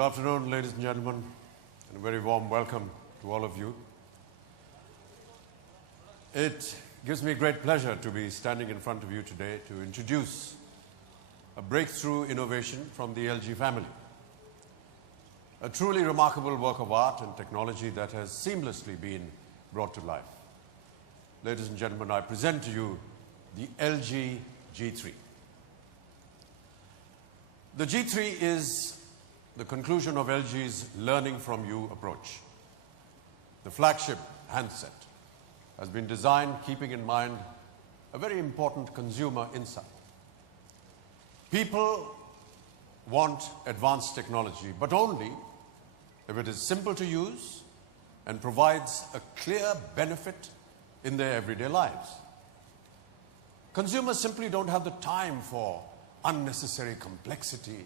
afternoon, ladies and gentlemen, and a very warm welcome to all of you. It gives me great pleasure to be standing in front of you today to introduce a breakthrough innovation from the LG family. A truly remarkable work of art and technology that has seamlessly been brought to life. Ladies and gentlemen, I present to you the LG G3. The G3 is the conclusion of LG's learning from you approach. The flagship handset has been designed keeping in mind a very important consumer insight. People want advanced technology, but only if it is simple to use and provides a clear benefit in their everyday lives. Consumers simply don't have the time for unnecessary complexity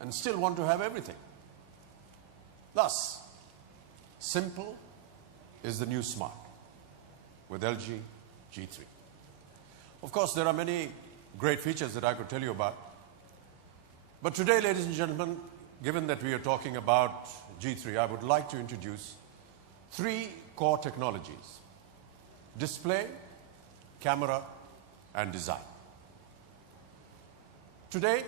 and still want to have everything. Thus, simple is the new smart with LG G3. Of course, there are many great features that I could tell you about. But today, ladies and gentlemen, given that we are talking about G3, I would like to introduce three core technologies: display, camera, and design. Today,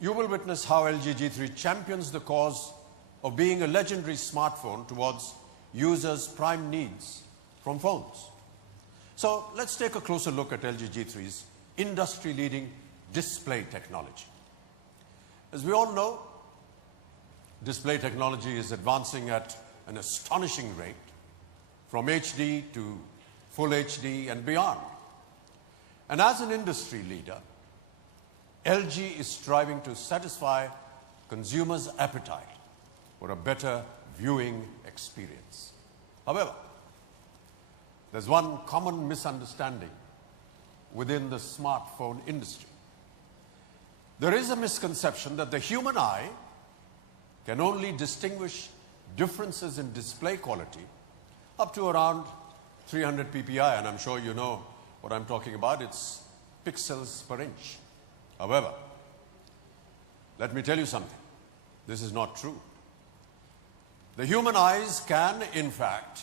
you will witness how LG G3 champions the cause of being a legendary smartphone towards users' prime needs from phones. So let's take a closer look at LG G3's industry-leading display technology. As we all know, display technology is advancing at an astonishing rate, from HD to Full HD and beyond. And as an industry leader, LG is striving to satisfy consumers' appetite for a better viewing experience. However, there's one common misunderstanding within the smartphone industry. There is a misconception that the human eye can only distinguish differences in display quality up to around 300 ppi, and I'm sure you know what I'm talking about. It's pixels per inch. However, let me tell you something. This is not true. The human eyes can, in fact,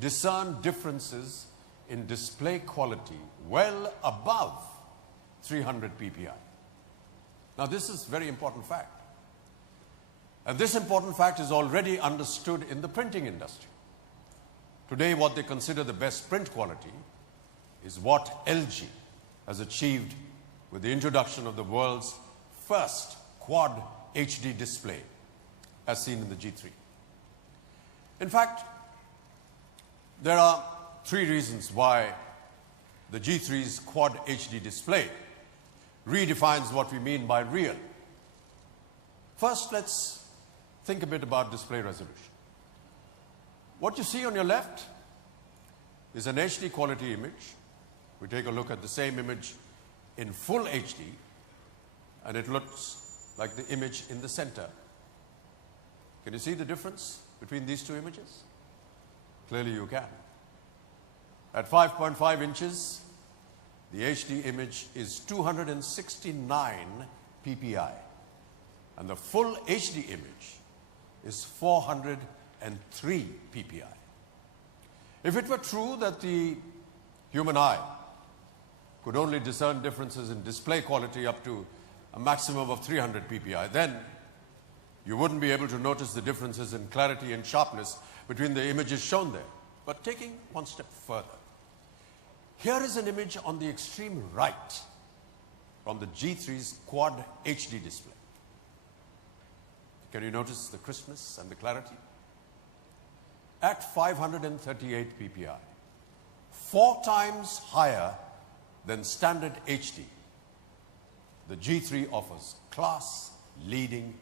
discern differences in display quality well above 300 ppi. Now, this is a very important fact. And this important fact is already understood in the printing industry. Today, what they consider the best print quality is what LG has achieved with the introduction of the world's first Quad HD display, as seen in the G3. In fact, there are three reasons why the G3's Quad HD display redefines what we mean by real. First, let's think a bit about display resolution. What you see on your left is an HD quality image. We take a look at the same image in Full HD, and it looks like the image in the center. Can you see the difference between these two images? Clearly you can. At 5.5 inches, the HD image is 269 ppi, and the Full HD image is 403 ppi. If it were true that the human eye could only discern differences in display quality up to a maximum of 300 ppi, then you wouldn't be able to notice the differences in clarity and sharpness between the images shown there. But taking one step further, here is an image on the extreme right from the G3's Quad HD display. Can you notice the crispness and the clarity? At 538 ppi, 4 times higher than standard HD, the G3 offers class-leading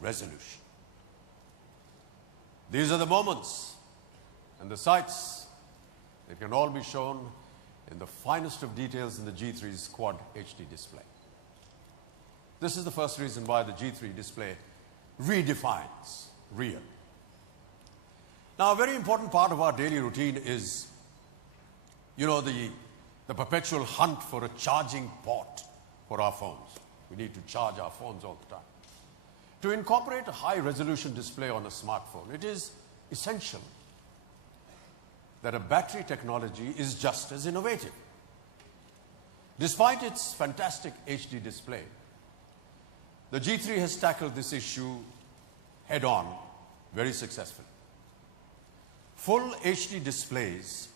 resolution. These are the moments and the sights that can all be shown in the finest of details in the G3's Quad HD display. This is the first reason why the G3 display redefines real. Now, a very important part of our daily routine is, the perpetual hunt for a charging port for our phones. We need to charge our phones all the time. To incorporate a high-resolution display on a smartphone, it is essential that a battery technology is just as innovative. Despite its fantastic HD display, the G3 has tackled this issue head-on very successfully. Full HD displays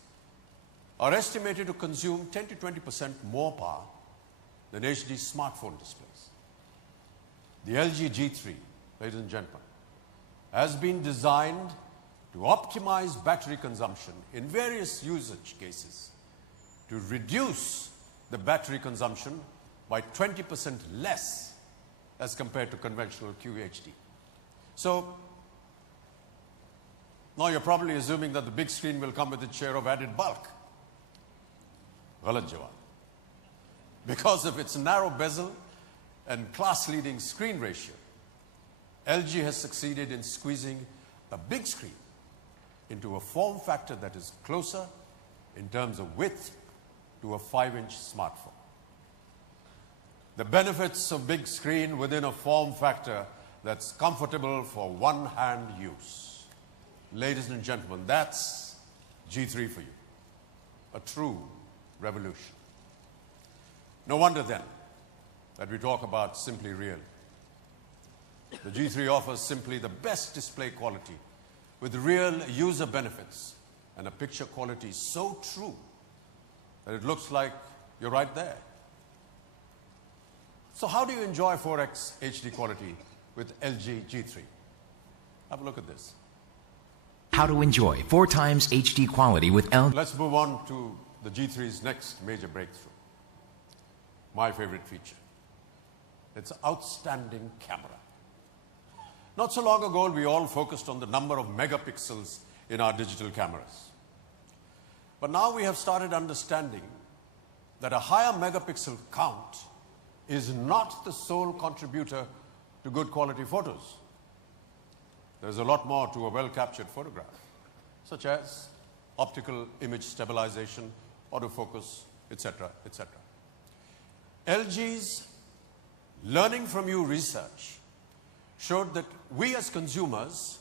are estimated to consume 10 to 20% more power than HD smartphone displays. The LG G3, ladies and gentlemen, has been designed to optimize battery consumption in various usage cases to reduce the battery consumption by 20% less as compared to conventional QHD. So, now you're probably assuming that the big screen will come with its share of added bulk. Ghalat jawab. Because of its narrow bezel and class-leading screen ratio, LG has succeeded in squeezing a big screen into a form factor that is closer in terms of width to a 5-inch smartphone. The benefits of big screen within a form factor that's comfortable for one-hand use. Ladies and gentlemen, that's G3 for you. A true revolution. No wonder then that we talk about simply real. The G3 offers simply the best display quality with real user benefits and a picture quality so true that it looks like you're right there. So how do you enjoy 4X HD quality with LG G3? Have a look at this. How to enjoy 4 times HD quality with LG. Let's move on to the G3's next major breakthrough. My favorite feature. Its outstanding camera. Not so long ago, we all focused on the number of megapixels in our digital cameras. But now we have started understanding that a higher megapixel count is not the sole contributor to good quality photos. There's a lot more to a well-captured photograph, such as optical image stabilization, autofocus, etc., etc. LG's Learning from You research showed that we as consumers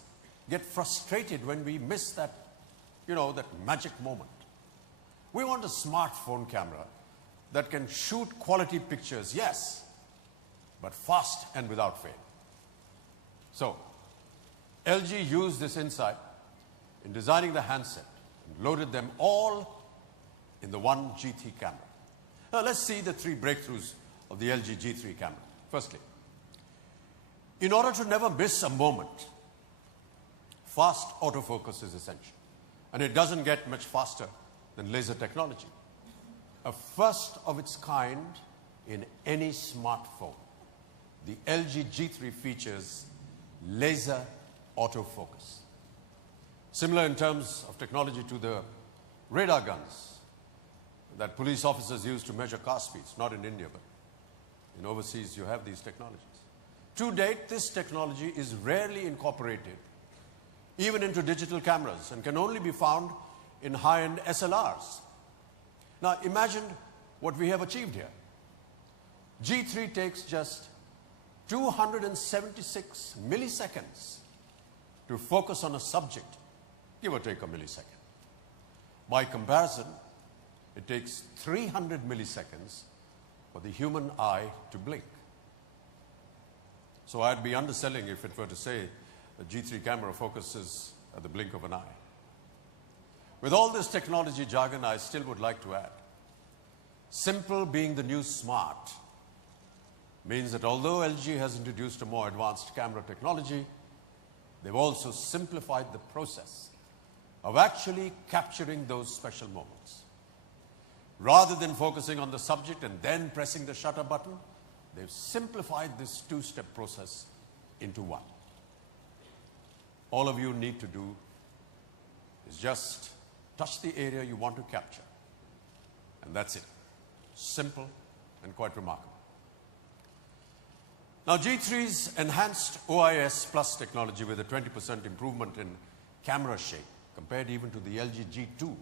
get frustrated when we miss that, that magic moment. We want a smartphone camera that can shoot quality pictures, yes, but fast and without fail. So, LG used this insight in designing the handset and loaded them all in the one G3 camera. Now, let's see the 3 breakthroughs of the LG G3 camera. Firstly, in order to never miss a moment, fast autofocus is essential. And it doesn't get much faster than laser technology. A first of its kind in any smartphone. The LG G3 features laser autofocus. Similar in terms of technology to the radar guns that police officers use to measure car speeds, not in India, but in overseas you have these technologies. To date, this technology is rarely incorporated even into digital cameras and can only be found in high-end SLRs. Now imagine what we have achieved here. G3 takes just 276 milliseconds to focus on a subject, give or take a millisecond. By comparison, it takes 300 milliseconds for the human eye to blink. So I'd be underselling if it were to say the G3 camera focuses at the blink of an eye. With all this technology jargon, I still would like to add, simple being the new smart means that although LG has introduced a more advanced camera technology, they've also simplified the process of actually capturing those special moments. Rather than focusing on the subject and then pressing the shutter button, they've simplified this 2-step process into one. All of you need to do is just touch the area you want to capture. And that's it. Simple and quite remarkable. Now, G3's enhanced OIS Plus technology with a 20% improvement in camera shape compared even to the LG G2